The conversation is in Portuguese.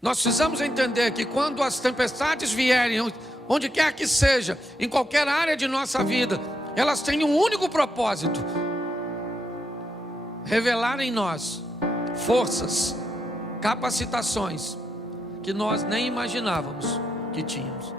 Nós precisamos entender que quando as tempestades vierem, onde quer que seja, em qualquer área de nossa vida, elas têm um único propósito: revelar em nós forças, capacitações que nós nem imaginávamos que tínhamos.